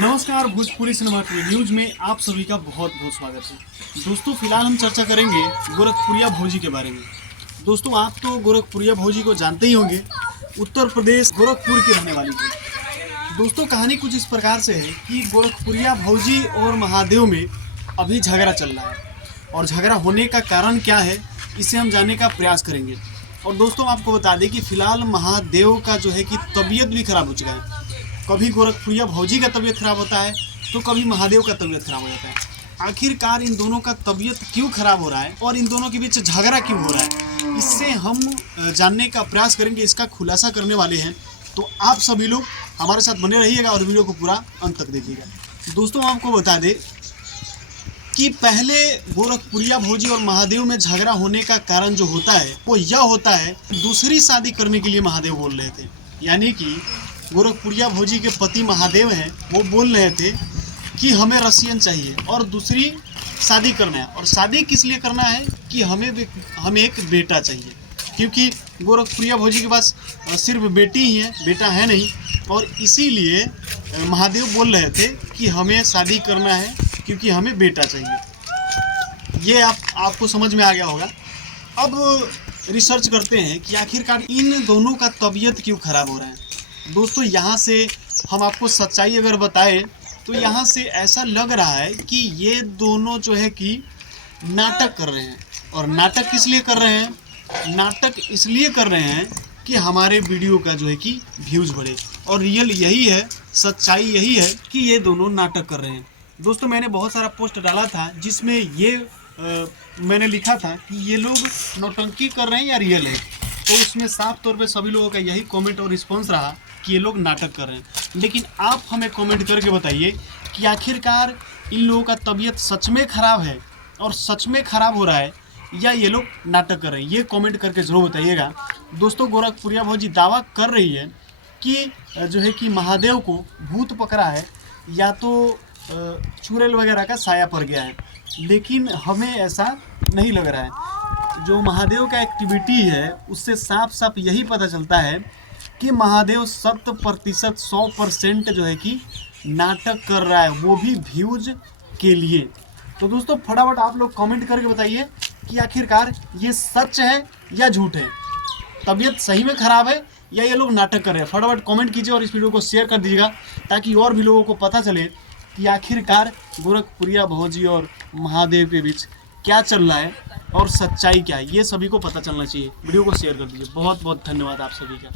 नमस्कार, भोजपुरी सिनेमा के न्यूज में आप सभी का बहुत बहुत स्वागत है। दोस्तों, फिलहाल हम चर्चा करेंगे गोरखपुरिया भौजी के बारे में। दोस्तों, आप तो गोरखपुरिया भौजी को जानते ही होंगे, उत्तर प्रदेश गोरखपुर की रहने वाली है। दोस्तों, कहानी कुछ इस प्रकार से है कि गोरखपुरिया भौजी और महादेव में अभी झगड़ा चल रहा है और झगड़ा होने का कारण क्या है इसे हम जानने का प्रयास करेंगे। और दोस्तों, आपको बता दें कि फिलहाल महादेव का जो है कि तबीयत भी खराब हो चुका है। कभी गोरखपुरिया भौजी का तबीयत खराब होता है तो कभी महादेव का तबीयत खराब हो जाता है। आखिरकार इन दोनों का तबीयत क्यों खराब हो रहा है और इन दोनों के बीच झगड़ा क्यों हो रहा है, इससे हम जानने का प्रयास करेंगे, इसका खुलासा करने वाले हैं। तो आप सभी लोग हमारे साथ बने रहिएगा और वीडियो को पूरा अंत तक देखिएगा। दोस्तों, आपको बता दें कि पहले गोरखपुरिया भौजी और महादेव में झगड़ा होने का कारण जो होता है वो यह होता है, दूसरी शादी करने के लिए महादेव बोल रहे थे। यानी कि गोरखपुरिया भौजी के पति महादेव हैं, वो बोल रहे थे कि हमें रसियन चाहिए और दूसरी शादी करना है। और शादी किस लिए करना है कि हमें एक बेटा चाहिए, क्योंकि गोरखपुरिया भौजी के पास सिर्फ बेटी ही है, बेटा है नहीं। और इसीलिए महादेव बोल रहे थे कि हमें शादी करना है क्योंकि हमें बेटा चाहिए। ये आपको समझ में आ गया होगा। अब रिसर्च करते हैं कि आखिरकार इन दोनों का तबीयत क्यों खराब हो रहा है। दोस्तों, यहाँ से हम आपको सच्चाई अगर बताएं तो यहाँ से ऐसा लग रहा है कि ये दोनों जो है कि नाटक कर रहे हैं। और नाटक किस लिए कर रहे हैं? नाटक इसलिए कर रहे हैं कि हमारे वीडियो का जो है कि व्यूज़ बढ़े। और रियल यही है, सच्चाई यही है कि ये दोनों नाटक कर रहे हैं। दोस्तों, मैंने बहुत सारा पोस्ट डाला था जिसमें ये मैंने लिखा था कि ये लोग नौटंकी कर रहे हैं या रियल है। तो उसमें साफ तौर पे सभी लोगों का यही कमेंट और रिस्पांस रहा कि ये लोग नाटक कर रहे हैं। लेकिन आप हमें कमेंट करके बताइए कि आखिरकार इन लोगों का तबीयत सच में ख़राब है और सच में ख़राब हो रहा है या ये लोग नाटक कर रहे हैं। ये कमेंट करके ज़रूर बताइएगा। दोस्तों, गोरखपुरिया भौजी दावा कर रही है कि जो है कि महादेव को भूत पकड़ा है या तो चुड़ैल वगैरह का साया पड़ गया है, लेकिन हमें ऐसा नहीं लग रहा है। जो महादेव का एक्टिविटी है उससे साफ साफ यही पता चलता है कि महादेव 100% जो है कि नाटक कर रहा है, वो भी व्यूज के लिए। तो दोस्तों, फटाफट आप लोग कमेंट करके बताइए कि आखिरकार ये सच है या झूठ है, तबीयत सही में ख़राब है या ये लोग नाटक कर रहे हैं। फटाफट कमेंट कीजिए और इस वीडियो को शेयर कर दीजिएगा ताकि और भी लोगों को पता चले कि आखिरकार गोरखपुरिया भौजी और महादेव के बीच क्या चल रहा है और सच्चाई क्या है। ये सभी को पता चलना चाहिए। वीडियो को शेयर कर दीजिए। बहुत बहुत धन्यवाद आप सभी का।